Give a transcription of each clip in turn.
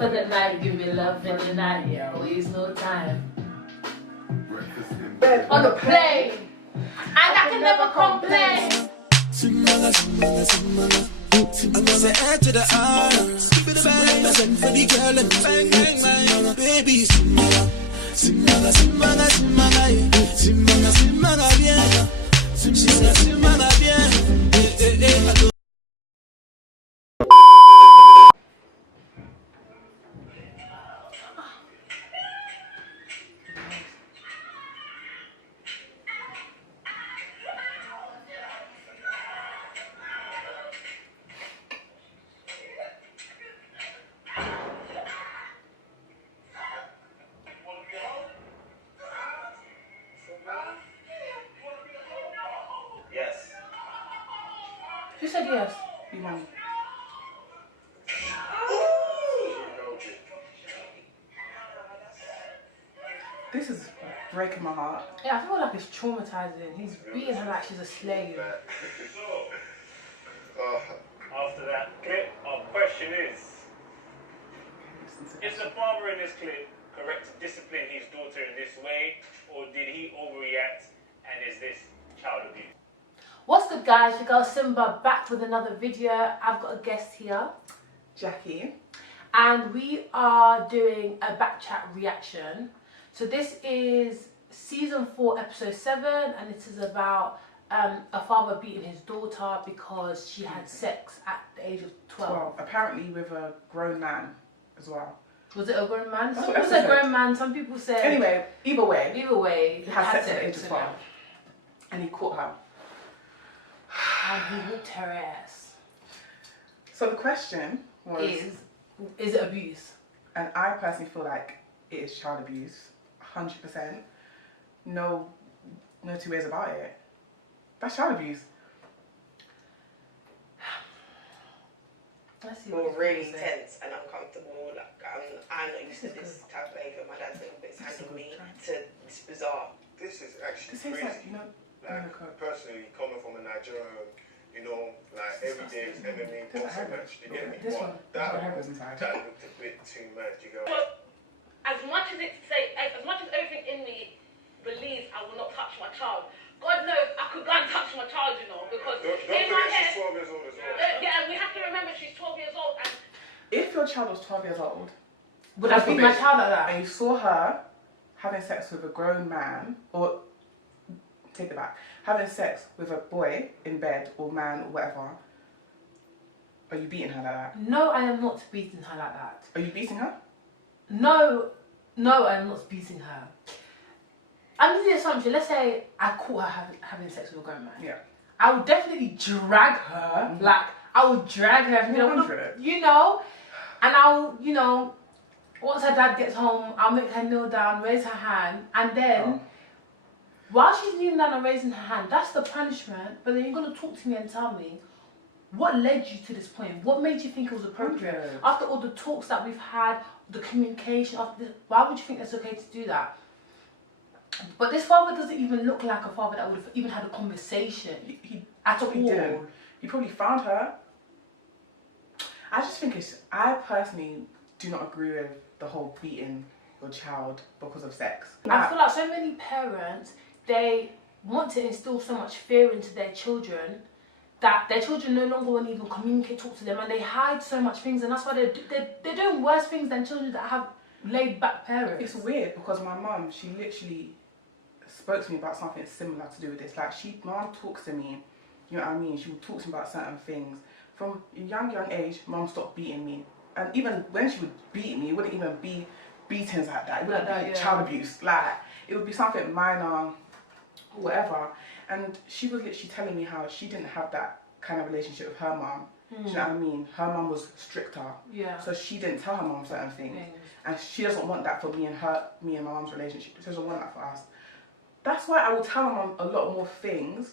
for the night, give me love for the night, yeah, waste no time. On the plane, and I can never complain. Simbaga, simbaga, simbaga. I'm gonna add to the honor. Represent for the girl and bang, bang, bang. Baby, simbaga, simbaga, simbaga, simbaga, simbaga, simbaga bien, simbaga, simbaga bien. Yes. Who said yes? You money. This is breaking my heart. Yeah, I feel like it's traumatizing. He's beating her like she's a slave. After that clip, our question is the father in this clip correct to discipline his daughter in this way, or did he overreact, and is this child abuse? What's good, guys? Your girl Simba back with another video. I've got a guest here, Jackie. and we are doing a back chat reaction. So this is season 4 episode 7, and it is about a father beating his daughter because she had sex at the age of 12. Apparently with a grown man as well. Was it a grown man? That's Some what people said episode. grown man, some people said... Anyway, either way, he had sex at the age of 12. And he caught her. And he whipped her ass. So the question was... Is it abuse? And I personally feel like it is child abuse. 100%. No two ways about it. That's child abuse. Let's see Feel what really people say. tense and uncomfortable. Like I'm not used to this type of behaviour. My dad's little bit's handled me to this bizarre. This is actually This is crazy. like, you know, Personally, coming from a Nigerian home, you know, like every day is MMA boxing match. You get me? This one, That happens inside. looked a bit too much. You go. As much as everything in me believes I will not touch my child, God knows I could go and touch my child, you know, because Don't in my forget head, she's 12 years old as well. yeah, and we have to remember she's 12 years old, and If your child was 12 years old, Would I beat my child like that? and you saw her having sex with a grown man, or take it back, having sex with a boy in bed or man or whatever, are you beating her like that? No, I am not beating her like that. Are you beating her? No, I am not beating her. Under the assumption, let's say I caught her having sex with a grown man. Yeah. I would definitely drag her. Like, I would drag her. 100. You know, and I'll, you know, once her dad gets home, I'll make her kneel down, raise her hand, and then while she's kneeling down and raising her hand, that's the punishment. But then you're gonna talk to me and tell me what led you to this point. What made you think it was appropriate? 100. After all the talks that we've had, the communication, after this, why would you think it's okay to do that? But this father doesn't even look like a father that would have even had a conversation at all. He didn't. He probably found her. I just think I personally do not agree with the whole beating your child because of sex. I feel like so many parents, they want to instill so much fear into their children that their children no longer want to even communicate, talk to them, and they hide so much things, and that's why they're doing worse things than children that have laid back parents. It's weird because my mum, she literally spoke to me about something similar to do with this. Like, my mum talks to me, you know what I mean? She would talk to me about certain things. From a young age, mum stopped beating me. And even when she would beat me, it wouldn't even be beatings like that. It wouldn't be child abuse. Like, it would be something minor, whatever. And she was literally telling me how she didn't have that kind of relationship with her mum. Do you know what I mean? Her mum was stricter. Yeah. So she didn't tell her mum certain things. And she doesn't want that for me and my mum's relationship. She doesn't want that for us. That's why I will tell my mum a lot more things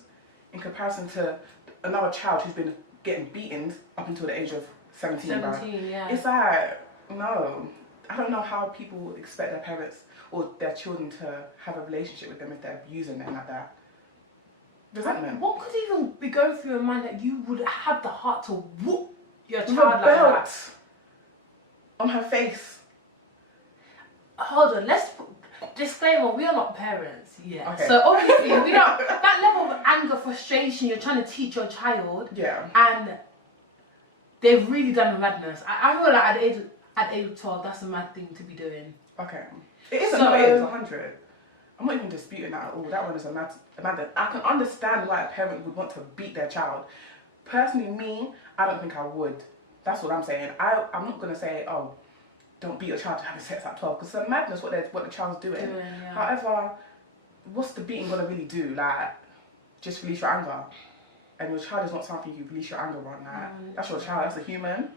in comparison to another child who's been getting beaten up until the age of 17. 17, yeah. It's like, no. I don't know how people expect their parents or their children to have a relationship with them if they're abusing them like that. Resentment. What could even be going through your mind that you would have the heart to whoop your With child a like belt. that? on her face. Hold on, disclaimer, we are not parents yet. Okay. So obviously we don't, that level of anger, frustration, you're trying to teach your child. Yeah. And they've really done the madness. I feel like at the age of 12, that's a mad thing to be doing. Okay. It isn't, no, it is 100. I'm not even disputing that at all. That one is a mad. I can understand why a parent would want to beat their child. Personally, me, I don't think I would. That's what I'm saying. I'm not going to say, oh, don't beat your child to having sex at 12, because it's a madness what the child's doing. Yeah. However, what's the beating going to really do? Like, just release your anger. And your child is not something you release your anger on. Like, that's your child, that's a human.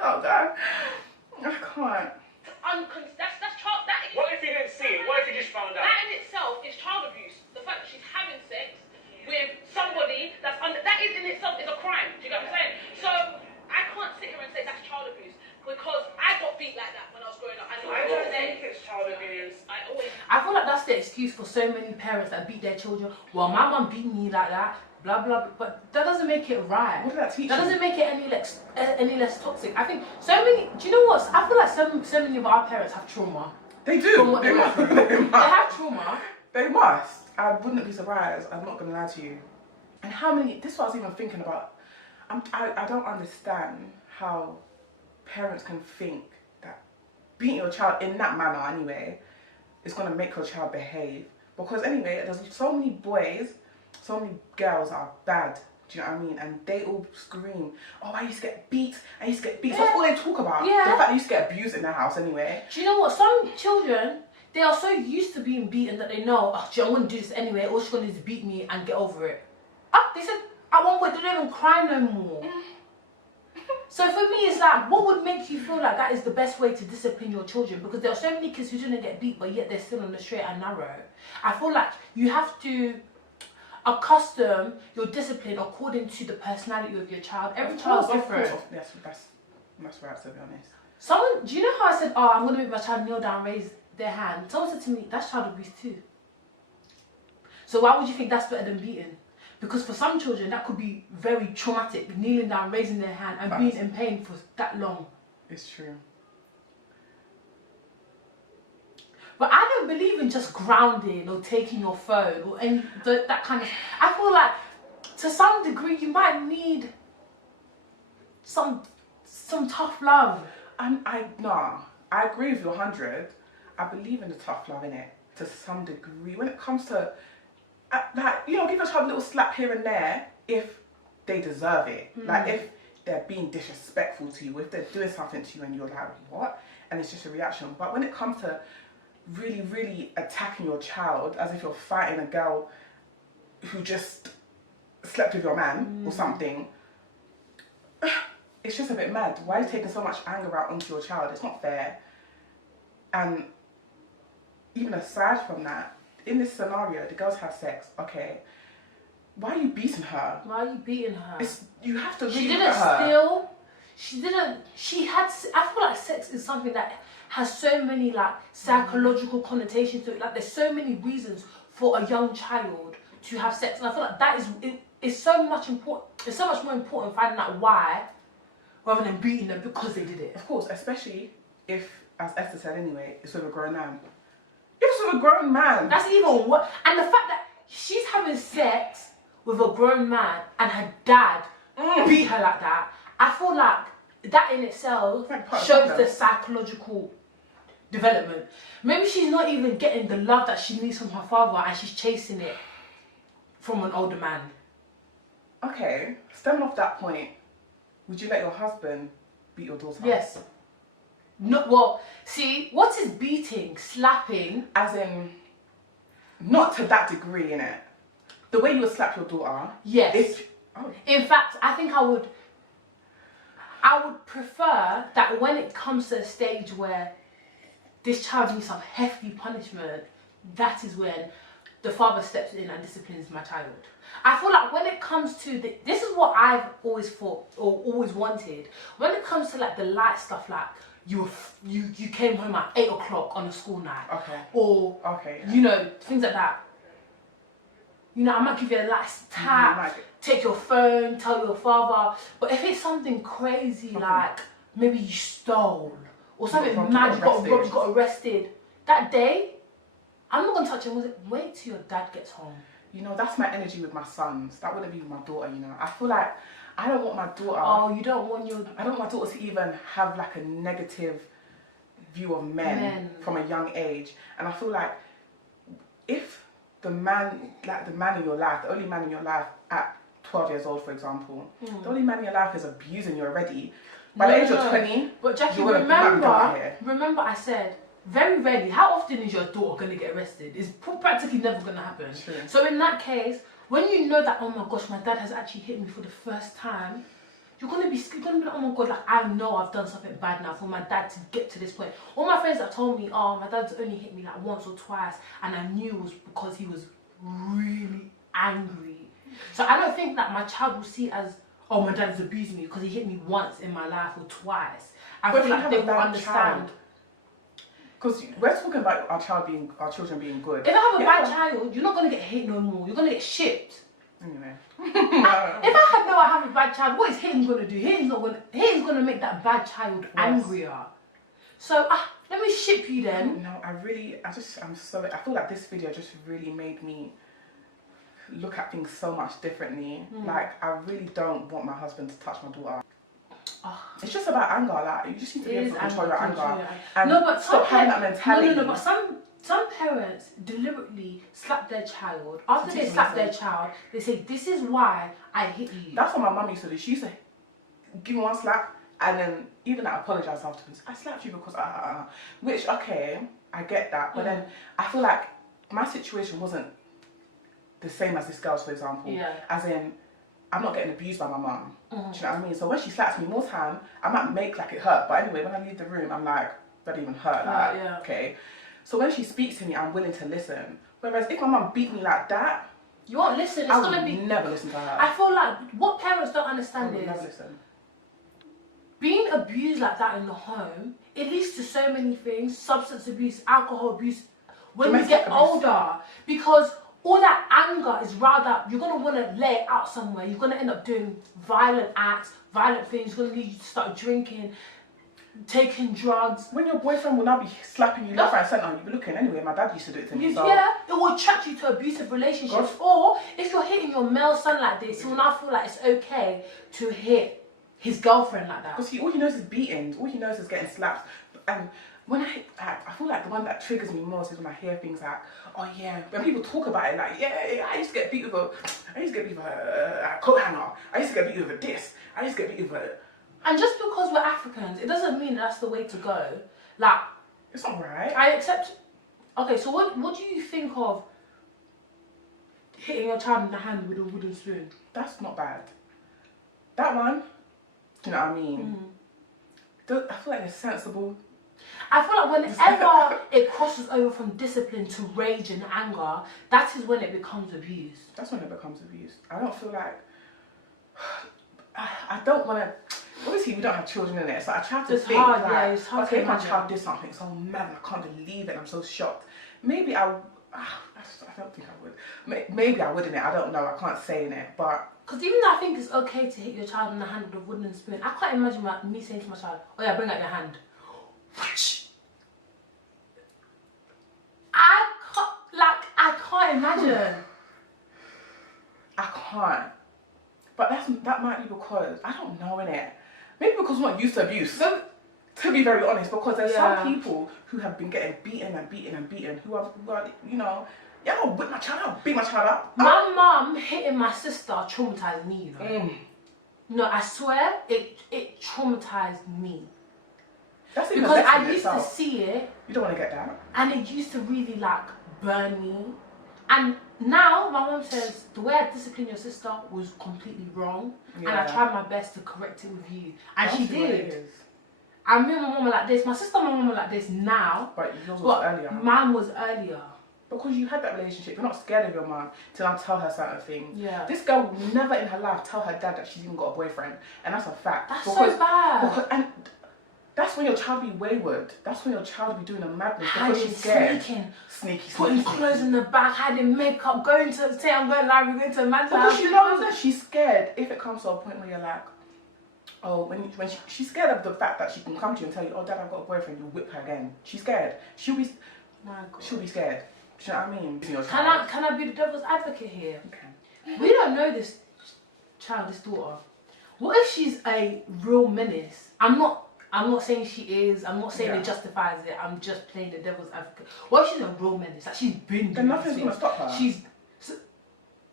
Oh, God. I can't. What if you didn't see it? What if you just found out? That in itself is child abuse. The fact that she's having sex with somebody that is in itself is a crime. Do you get what I'm saying? So I can't sit here and say that's child abuse because I got beat like that when I was growing up. I don't think it's child abuse. I feel like that's the excuse for so many parents that beat their children. Well, my mum beat me like that, blah blah. But that doesn't make it right. What did that teach That you? doesn't make it any less toxic. I think so many. Do you know what? I feel like so many of our parents have trauma. They do. From what They must. they have trauma. They must. I wouldn't be surprised. I'm not going to lie to you. And how many... This is what I was even thinking about. I don't understand how parents can think that beating your child in that manner anyway is going to make your child behave. Because anyway, there's so many boys, so many girls are bad. Do you know what I mean? And they all scream, oh, I used to get beat. I used to get beat. Yeah. That's all they talk about. Yeah. The fact they used to get abused in their house anyway. Do you know what? Some children, they are so used to being beaten that they know, oh, gee, I'm going to do this anyway. All she's going to do is beat me and get over it. They said at one point they don't even cry no more. So for me, it's like, what would make you feel like that is the best way to discipline your children? Because there are so many kids who didn't get beat, but yet they're still on the straight and narrow. I feel like you have to accustom your discipline according to the personality of your child. Every child's different. Yes, that's right, to be honest. Do you know how I said, oh, I'm going to make my child kneel down, raise their hand? Someone said to me, that's child abuse too. So why would you think that's better than beating? Because for some children, that could be very traumatic, kneeling down, raising their hand and being in pain for that long. It's true. But I don't believe in just grounding or taking your phone or any that kind of... I feel like to some degree you might need some tough love. I agree with you 100. I believe in the tough love in it to some degree. When it comes to like, you know, give your child a little slap here and there if they deserve it. Like if they're being disrespectful to you, if they're doing something to you and you're like, what? And it's just a reaction. But when it comes to really, really attacking your child as if you're fighting a girl who just slept with your man or something, it's just a bit mad. Why are you taking so much anger out onto your child? It's not fair. And even aside from that, in this scenario, the girls had sex, okay. Why are you beating her? Why are you beating her? You have to really She look didn't at her. steal. I feel like sex is something that has so many like psychological connotations to it. Like there's so many reasons for a young child to have sex, and I feel like that is so much important. It's so much more important finding out why rather than beating them because they did it. Of course, especially if, as Esther said anyway, it's with a grown man. If it's with a grown man. That's even what. And the fact that she's having sex with a grown man and her dad beat her like that, I feel like that in itself shows the psychological development. Maybe she's not even getting the love that she needs from her father and she's chasing it from an older man. Okay, stemming off that point, would you let your husband beat your daughter? Yes. No, well, see, what is beating, slapping? As in, not to that degree, innit? The way you would slap your daughter. Yes. In fact, I think I would prefer that when it comes to a stage where this child needs some hefty punishment, that is when the father steps in and disciplines my child. I feel like when it comes to this is what I've always thought or always wanted. When it comes to like the light stuff, like you came home at 8 o'clock on a school night, or you know, things like that. You know, I might give you a light tap, take your phone, tell your father. But if it's something crazy like maybe you stole or something Got mad, you got arrested. robbed, you got arrested. That day, I'm not gonna touch him. Wait till your dad gets home. You know, that's my energy with my sons. That wouldn't be with my daughter, you know. I feel like I don't want my daughter... Oh, you don't want your... I don't want my daughter to even have like a negative view of men from a young age. And I feel like if the man, like the man in your life, the only man in your life at 12 years old, for example, the only man in your life is abusing you already. By the age of 20, but Jackie, you're gonna remember I said, very rarely, how often is your daughter going to get arrested? It's practically never going to happen. True. So in that case, when you know that, oh my gosh, my dad has actually hit me for the first time, you're going to be like, oh my God, like, I know I've done something bad now for my dad to get to this point. All my friends that told me, oh, my dad's only hit me like once or twice, and I knew it was because he was really angry. So I don't think that my child will see it as, oh, my dad's abusing me because he hit me once in my life or twice. I feel like they will understand. Because we're talking about our children being good. If I have a bad child, you're not gonna get hit no more. You're gonna get shipped. Anyway. If I have a bad child, what is hitting gonna do? Hitting's gonna make that bad child angrier. So let me ship you then. No, I feel like this video just really made me look at things so much differently. Like, I really don't want my husband to touch my daughter. It's just about anger. Like, you just need to be able to control your anger and stop having that mentality. No, but some parents deliberately slap their child. After they slap their child, they say, "This is why I hit you." That's what my mum used to do. She used to give me one slap and then even apologise afterwards. I slapped you because which, okay, I get that, but then I feel like my situation wasn't the same as this girl's, for example. Yeah. As in, I'm not getting abused by my mum. Do you know what I mean? So when she slaps me more time, I might make like it hurt. But anyway, when I leave the room, I'm like, that didn't even hurt. Like, okay. So when she speaks to me, I'm willing to listen. Whereas if my mum beat me like that, you won't listen. It's gonna be. Never listen to her. I feel like what parents don't understand is never listen. Being abused like that in the home, it leads to so many things: substance abuse, alcohol abuse. When you get older, because all that anger is riled up, you're going to want to lay it out somewhere. You're going to end up doing violent acts, violent things. It's going to lead you to start drinking, taking drugs. When your boyfriend will now be slapping you left, right, centre, you'll be looking anyway. My dad used to do it to me. Yeah, it will attract you to abusive relationships. Or if you're hitting your male son like this, he will now feel like it's okay to hit his girlfriend like that. Because all he knows is beatings. All he knows is getting slapped. And when I feel like the one that triggers me most is when I hear things like, oh yeah, when people talk about it, like, yeah, I used to get beat with a coat hanger. I used to get beat with a this. I used to get beat with a... And just because we're Africans, it doesn't mean that's the way to go. Like, it's not right. I accept. Okay, so what do you think of hitting your child in the hand with a wooden spoon? That's not bad. That one, do you know what I mean? I feel like it's sensible. I feel like whenever it crosses over from discipline to rage and anger, that is when it becomes abuse. That's when it becomes abuse. I don't feel like... I don't want to... Obviously, we don't have children in it, so I try to think, hard, like, yeah, it's hard okay, to if my imagine. child did something so mad, I can't believe it, I'm so shocked. Maybe I don't think I would. Maybe I would in it, I don't know, I can't say in it, but... Because even though I think it's okay to hit your child in the hand with a wooden spoon, I can't imagine me saying to my child, oh yeah, bring out your hand. I can't imagine. I can't. But that might be because, I don't know innit. Maybe because we're not used to abuse. To be very honest, because there's some people who have been getting beaten who are you know, yeah, I'll whip my child out, beat my child up. My mum hitting my sister traumatized me, you know. No, I swear, it traumatized me. That's even because I used itself. to see it. You don't want to get that. And it used to really like burn me. And now my mum says the way I disciplined your sister was completely wrong. And I tried my best to correct it with you. And she did. I remember my mum was like this. My sister and my mum were like this now. But yours was earlier. Mine was earlier. Because you had that relationship, you're not scared of your mum to now tell her certain things. Yeah. This girl will never in her life tell her dad that she's even got a boyfriend. And that's a fact. That's so bad. And that's when your child be wayward. That's when your child be doing a madness because she's scared. Sneaky. Putting clothes in the back, hiding makeup, going to say I'm going live, going to a man's house. Because she knows that she's scared if it comes to a point where you're like, oh, when she's scared of the fact that she can come to you and tell you, oh, Dad, I've got a boyfriend, you'll whip her again. She's scared. She'll be scared. Do you know what I mean? Can I be the devil's advocate here? Okay. We don't know this child, this daughter. What if she's a real menace? I'm not saying she is. I'm not saying it justifies it. I'm just playing the devil's advocate. What if she's a real menace? Like she's been. Then nothing's gonna stop her. So,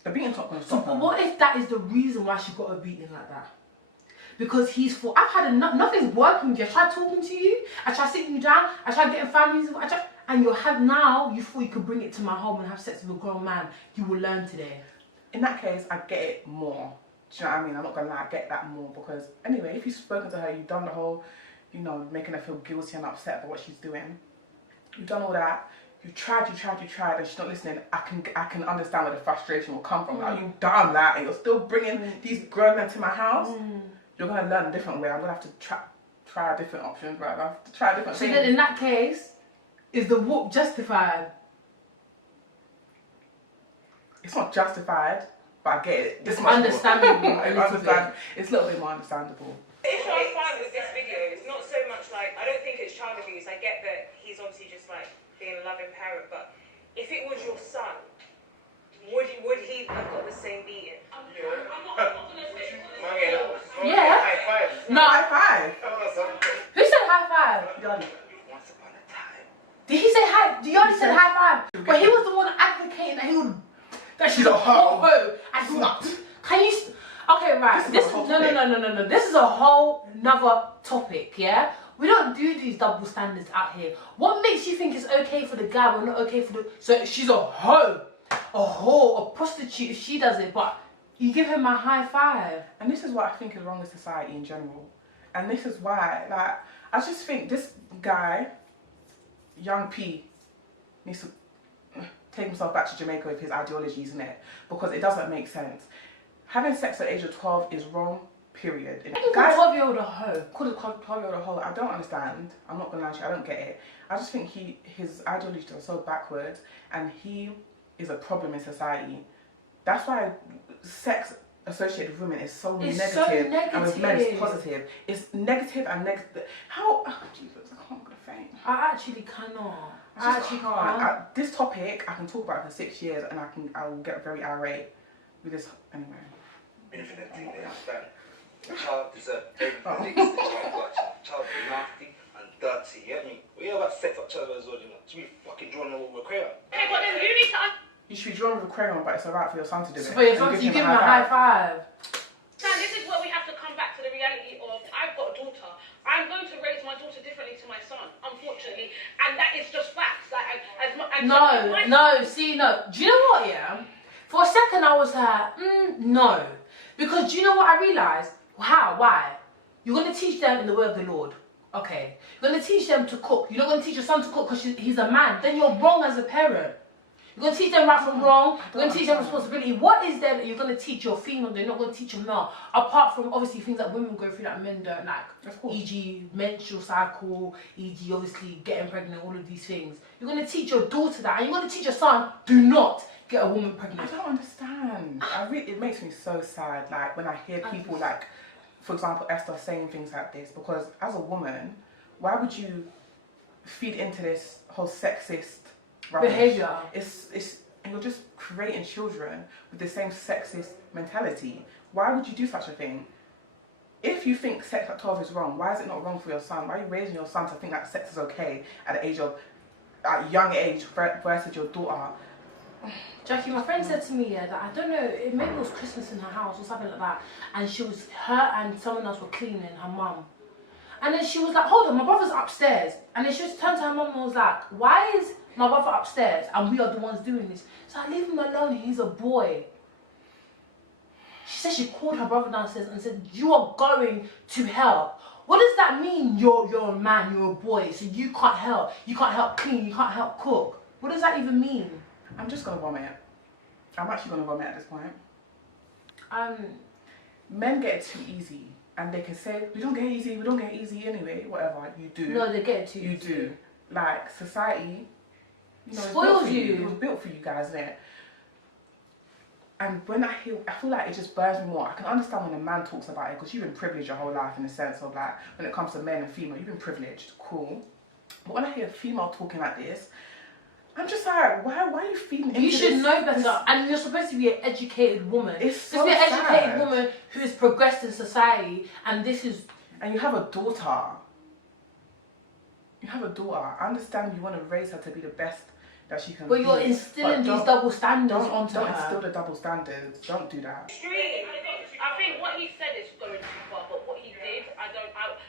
the beating's not gonna stop her. But what if that is the reason why she got a beating like that? Because I've had enough. Nothing's working with you. I tried talking to you. I tried sitting you down. I tried getting families. And you thought you could bring it to my home and have sex with a grown man. You will learn today. In that case, I get it more. Do you know what I mean? I'm not gonna lie, I get that more because anyway, if you've spoken to her, you've done the whole, making her feel guilty and upset about what she's doing. You've done all that. You tried, and she's not listening. I can understand where the frustration will come from. Like you've done that, and you're still bringing these grown men to my house. You're gonna learn a different way. I'm gonna have to try a different option, right? I have to try a different thing. So then, in that case, is the whoop justified? It's not justified, but I get it. It's understandable. It's a little bit more understandable. The issue I find with this video is not so much like, I don't think it's child abuse. I get that he's obviously just like being a loving parent, but if it was your son, would he have got the same beating? I'm not gonna say. Yeah. High five. No. High five. Who said high five? Yardie. Once upon a time. Did he say high? Yardie said high five. But he was the one advocating that she's a hoe. And he was, can you? Okay, right. No. This is a whole nother topic. Yeah. We don't do these double standards out here. What makes you think it's okay for the guy but not okay for the? So she's a hoe, a prostitute if she does it, but you give him a high five. And this is what I think is wrong with society in general. And this is why, like, I just think this guy, young P, needs to take himself back to Jamaica with his ideologies, innit? Because it doesn't make sense. Having sex at the age of 12 is wrong, period. I can call a 12-year-old a hoe. Call a 12-year-old a hoe. I don't understand. I'm not gonna lie to you, I don't get it. I just think his ideologies are so backwards and he is a problem in society. That's why sex associated with women is so negative and with men it's positive. It's negative and negative. How? Oh, Jesus, I can't go faint. I actually cannot. I actually can't. This topic I can talk about for 6 years and I will get very irate with this anyway. Infinite thing they understand. The child deserves everything. The child is nasty and dirty. You know what I mean? We hear about sex up child as well, you know. To be fucking drawn over a crayon. Hey, but then you need to. You should be drawn with a crayon, but it's alright for your son to do it. For your son, you give him a high five. Now, this is where we have to come back to the reality of I've got a daughter. I'm going to raise my daughter differently to my son, unfortunately, and that is just facts. Like, No. Do you know what? Yeah. For a second, I was like, no, because do you know what I realized? How? Why? You're going to teach them in the way of the Lord. Okay. You're going to teach them to cook. You're not going to teach your son to cook because he's a man. Then you're wrong as a parent. You're going to teach them right from wrong. You're going to teach them responsibility. What is there that you're going to teach your female? They're not going to teach your male. Apart from obviously things that women go through that men don't like. Of course. E.g. menstrual cycle. E.g. obviously getting pregnant. All of these things. You're going to teach your daughter that, and you're going to teach your son. Do not get a woman pregnant. I don't understand. It makes me so sad. Like when I hear people like, for example, Esther saying things like this. Because as a woman, why would you feed into this whole sexist behavior? And you're just creating children with the same sexist mentality. Why would you do such a thing? If you think sex at 12 is wrong, why is it not wrong for your son? Why are you raising your son to think that sex is okay at a young age versus your daughter? Jackie, my friend said to me, that I don't know, maybe it was Christmas in her house or something like that, and her and someone else were cleaning, her mum. And then she was like, hold on, my brother's upstairs. And then she just turned to her mum and was like, why is my brother upstairs and we are the ones doing this? So I leave him alone, he's a boy. She said she called her brother downstairs and said, you are going to help. What does that mean? You're a man, you're a boy, so you can't help. You can't help clean, you can't help cook. What does that even mean? I'm just going to vomit. I'm actually going to vomit at this point. Men get it too easy. And they can say, we don't get easy anyway, whatever, you do. No, they get it too easy. You do. Like, society, spoils you. It was built for you guys, innit? And when I feel like it just burns me more. I can understand when a man talks about it because you've been privileged your whole life in the sense of like, when it comes to men and female, you've been privileged, cool. But when I hear a female talking like this, I'm just like, why are you feeding into You should this, know better, and you're supposed to be an educated woman. It's Just so be an educated sad. woman who is progressed in society, and this is... And you have a daughter. You have a daughter. I understand you want to raise her to be the best that she can But be. you're instilling these double standards onto Don't her. instill the double standards. Don't do that. Extreme. I think what he said is going too far, but what he did,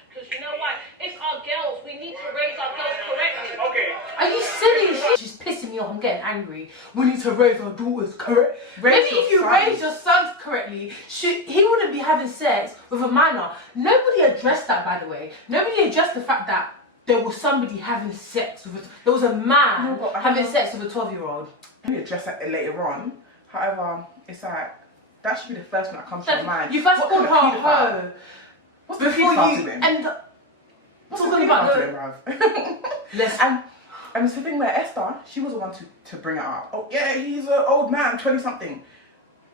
because you know what? It's our girls. We need to raise our girls correctly. Okay. Are you silly? She's pissing me off. I'm getting angry. We need to raise our daughters correct. Maybe if you raise your sons correctly, he wouldn't be having sex with a minor. Nobody addressed that, by the way. Nobody addressed the fact that there was somebody having sex with there was a man having sex with a 12-year-old. We address that later on. However, it's like that should be the first one that comes to your mind. You first What called kind of her paedophile? hoe What's the before paedophile you doing? end up talking about the... And it's the thing where Esther, she was the one to bring it up. Oh yeah, he's an old man, 20-something.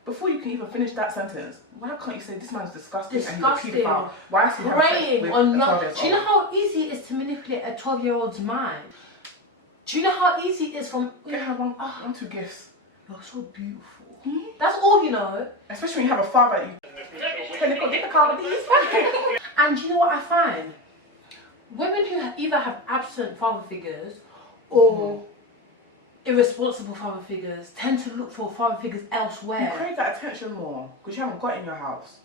Before you can even finish that sentence, why can't you say this man's disgusting, Disgusting. and he's a paedophile? Why is he having sex Preying with on a young... 12-year-old? Do you know how easy it is to manipulate a 12-year-old's mind? Do you know how easy it is from... Get her one, two gifts. You're so beautiful. That's all you know. Especially when you have a father, can you go get the car with these? And you know what I find? Women who either have absent father figures or irresponsible father figures tend to look for father figures You elsewhere. crave that attention more because you haven't got it in your house.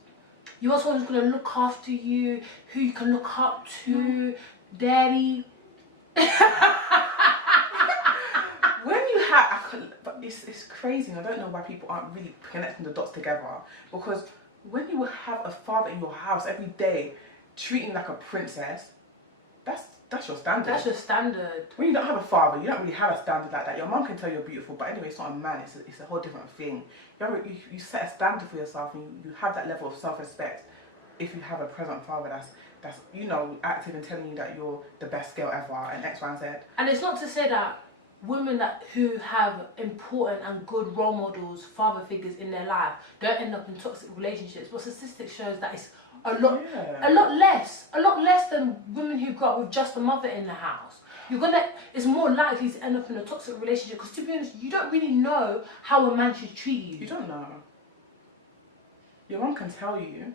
You want someone who's going to look after you, who you can look up to, daddy. When you have, but it's crazy. And I don't know why people aren't really connecting the dots together. Because when you have a father in your house every day, treating like a princess, that's your standard. That's your standard. When you don't have a father, you don't really have a standard like that. Your mum can tell you're beautiful, but anyway, it's not a man. It's a whole different thing. You set a standard for yourself, and you have that level of self-respect. If you have a present father that's active and telling you that you're the best girl ever and X, Y, and Z. And it's not to say that women who have important and good role models, father figures in their life, don't end up in toxic relationships. But statistics shows that it's a lot less than women who grew up with just a mother in the house. It's more likely to end up in a toxic relationship because, to be honest, you don't really know how a man should treat you. You don't know. Your mum can tell you,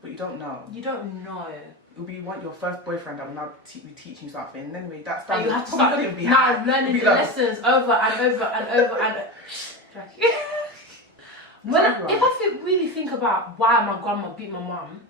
but you don't know. You don't know. It'll be your first boyfriend that will now be teaching you something. And anyway, that's And you have to start learning the lessons over and over and over and... If I really think about why my grandma beat my mum,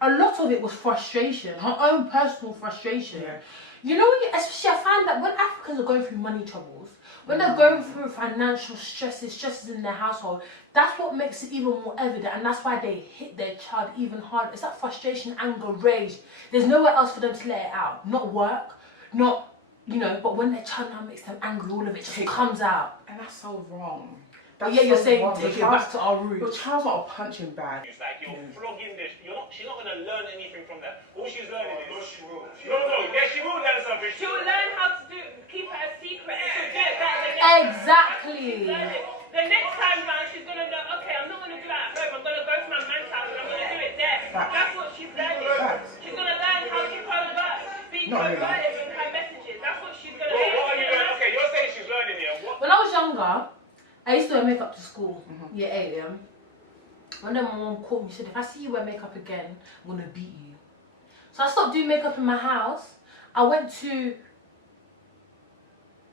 a lot of it was frustration, her own personal frustration. Yeah. You know, especially I find that when Africans are going through money troubles, when they're going through financial stresses in their household, that's what makes it even more evident, and that's why they hit their child even harder. It's that frustration, anger, rage. There's nowhere else for them to let it out. Not work, not, but when their child now makes them angry, all of it just comes out. And that's so wrong. But yeah, you're saying take it back to our roots. Your child's not a punching bag. It's like you're flogging this. She's not gonna learn anything from that. All she's learning is. No, she will. She will learn something. She will learn how to keep it a secret. And she'll do it better the next Exactly. time. The next time round, she's gonna know. Okay, I'm not gonna do it at home. I'm gonna go to my man's house and I'm gonna do it there. That's what she's learning. She's gonna learn how to convert, speak converted in her messages. That's what she's gonna learn. What are you learning? Okay, you're saying she's learning here. What? When I was younger, I used to wear makeup to school, year 8, yeah. One day my mom called me, she said, if I see you wear makeup again, I'm gonna beat you. So I stopped doing makeup in my house. I went to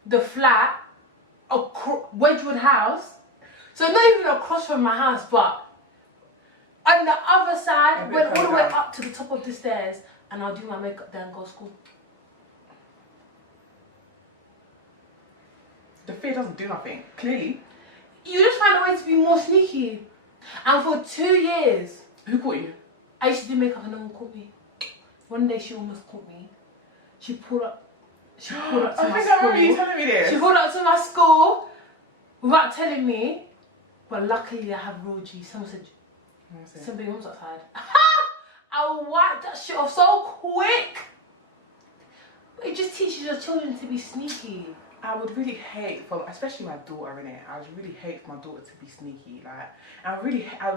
the flat, Wedgwood House. So not even across from my house, but on the other side, went all the way up to the top of the stairs, and I'll do my makeup there and go to school. The fear doesn't do nothing. Clearly. You just find a way to be more sneaky. And for 2 years... Who caught you? I used to do makeup and no one caught me. One day she almost caught me. She pulled up to my school. I remember you telling me this. She pulled up to my school without telling me. But luckily I have real G. Someone said, somebody was outside. I wiped that shit off so quick. It just teaches your children to be sneaky. I would really hate for, especially my daughter, innit? I would really hate for my daughter to be sneaky. Like, I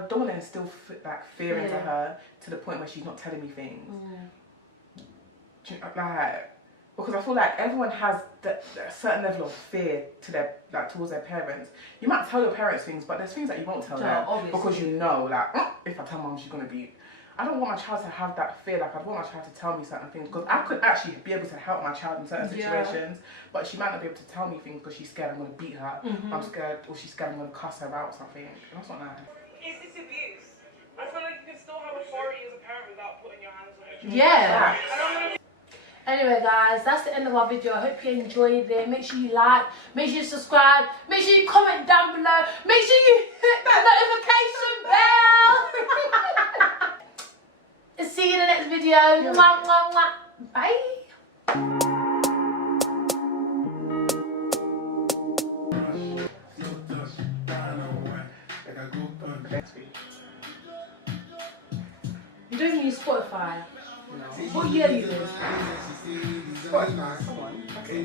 don't want to instill like fear into her to the point where she's not telling me things. Like, because I feel like everyone has a certain level of fear to their, like, towards their parents. You might tell your parents things, but there's things that you won't tell them because you know, like, if I tell mum, she's gonna be. I don't want my child to have that fear. Like, I want my child to tell me certain things because I could actually be able to help my child in certain situations, but she might not be able to tell me things because she's scared I'm gonna beat her. I'm scared, or she's scared I'm gonna cuss her out or something. That's not nice. Is this abuse? I feel like you can still have authority as a parent without putting your hands on it. Yeah. Anyway, guys, that's the end of our video. I hope you enjoyed it. Make sure you like, make sure you subscribe, make sure you comment down below, make sure you hit the notification bell. See you in the next video. Mwah, mwah, mwah. Bye. You don't use Spotify? No. What year are you in? Spotify, come on. Okay.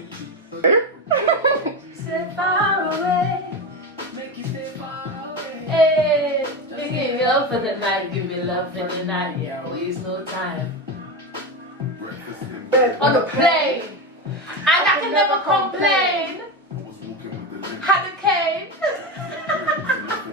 Stay far away. Make you stay far away. Hey, give me love for the night. Give me love for the night. Yeah, waste no time. On the plane. And I can never complain.